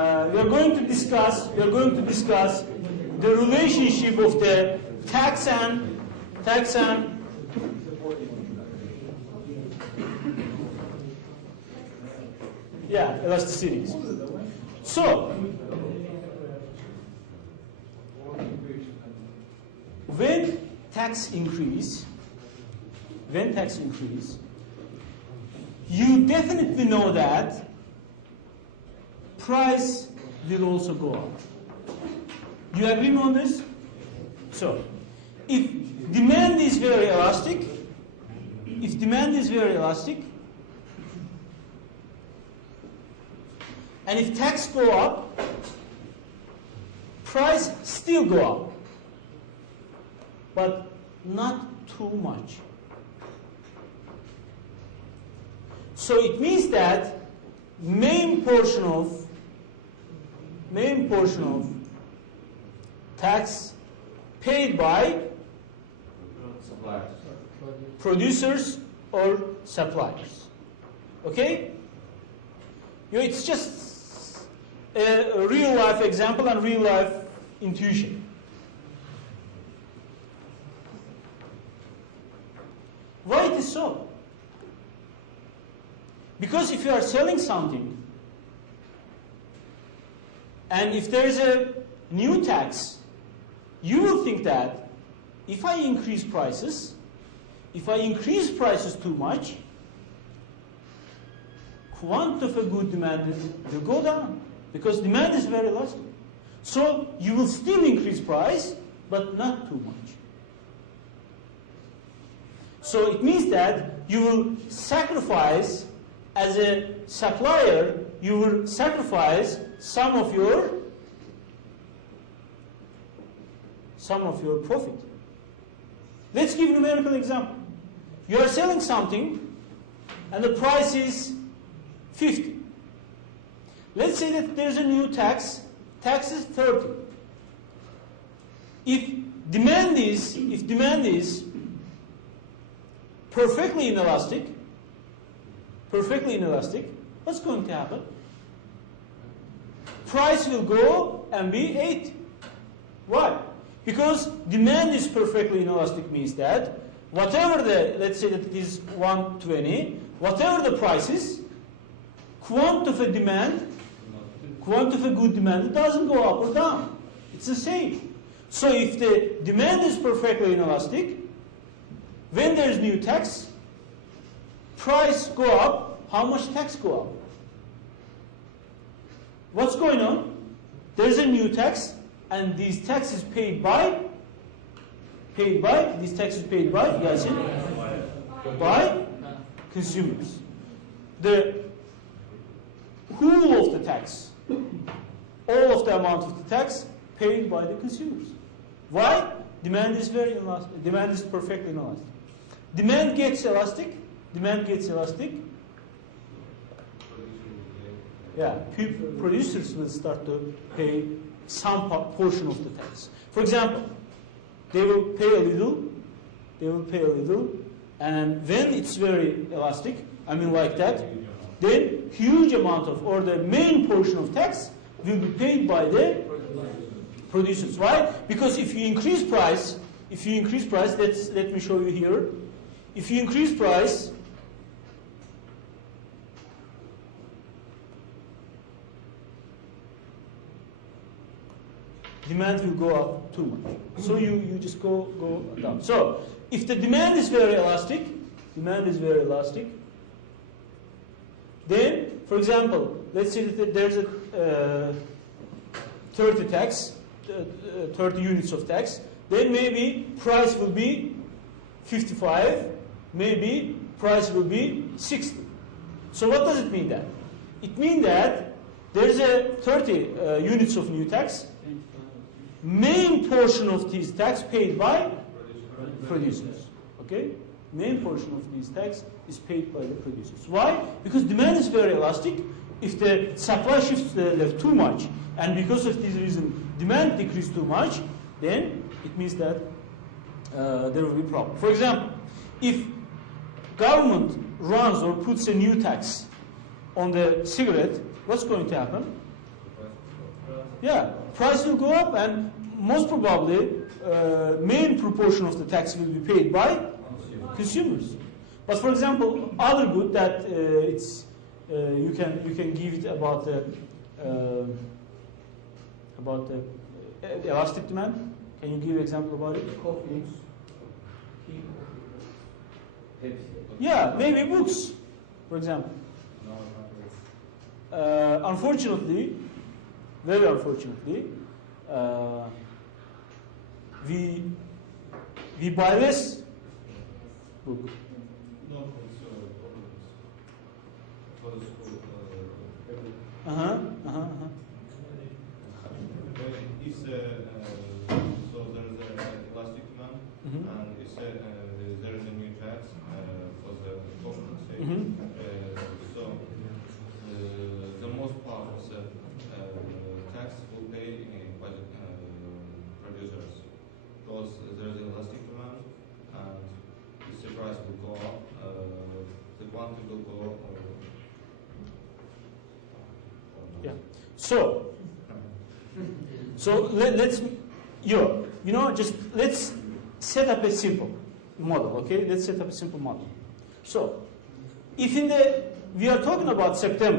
We are going to discuss the relationship of the tax and elasticities. So when tax increase, you definitely know that price will also go up. Do you agree on this? So, if demand is very elastic, and if tax go up, price still go up, but not too much. So it means that main portion of tax paid by producers or suppliers. Okay? It's just a real life example and real life intuition. Why it is so? Because if you are selling something, and if there is a new tax, you will think that if I increase prices too much, quantity of a good demand will go down, because demand is very elastic. So you will still increase price, but not too much. So it means that you will sacrifice, as a supplier, you will sacrifice some of your profit. Let's give a numerical example. You are selling something and the price is 50. Let's say that there's a new tax is 30. If demand is perfectly inelastic, what's going to happen? Price will go and be 80. Why? Because demand is perfectly inelastic means that whatever let's say that it is 120, whatever the price is, quantity of a good demand, it doesn't go up or down. It's the same. So if the demand is perfectly inelastic, when there is new tax, price go up, how much tax go up? What's going on? There's a new tax, and these taxes paid by consumers. The whole of the tax, all of the amount of the tax paid by the consumers. Why? Demand is very elastic. Demand is perfectly inelastic. Demand gets elastic. Producers will start to pay some portion of the tax. For example, they will pay a little, and when it's very elastic, I mean like that, then huge amount of, or the main portion of tax will be paid by the producers. Why? Because if you increase price, let me show you here. If you increase price, demand will go up too much. So you just go down. So if the demand is very elastic, then, for example, let's say that there's a 30 units of tax, then maybe price will be 55, maybe price will be 60. So what does it mean then? It means that there's a 30 units of new tax. Main portion of this tax paid by producers. Okay? Main portion of this tax is paid by the producers. Why? Because demand is very elastic. If the supply shifts left too much, and because of this reason demand decreases too much, then it means that there will be a problem. For example, if government runs or puts a new tax on the cigarette, what's going to happen? Yeah, price will go up, and most probably main proportion of the tax will be paid by consumers. But for example, other good that you can give it about the elastic demand. Can you give an example about it? Coffee. Yeah, maybe books, for example. Unfortunately, very unfortunately, we buy less book. No, for the school. If so there is an elastic demand, and if there is a new tax for the government state, so the most part of the tax will pay by the producers, because there is an elastic demand, and if the price will go up, the quantity will go up. Yeah. So let's just let's set up a simple model. Okay, let's set up a simple model. So if we are talking about September.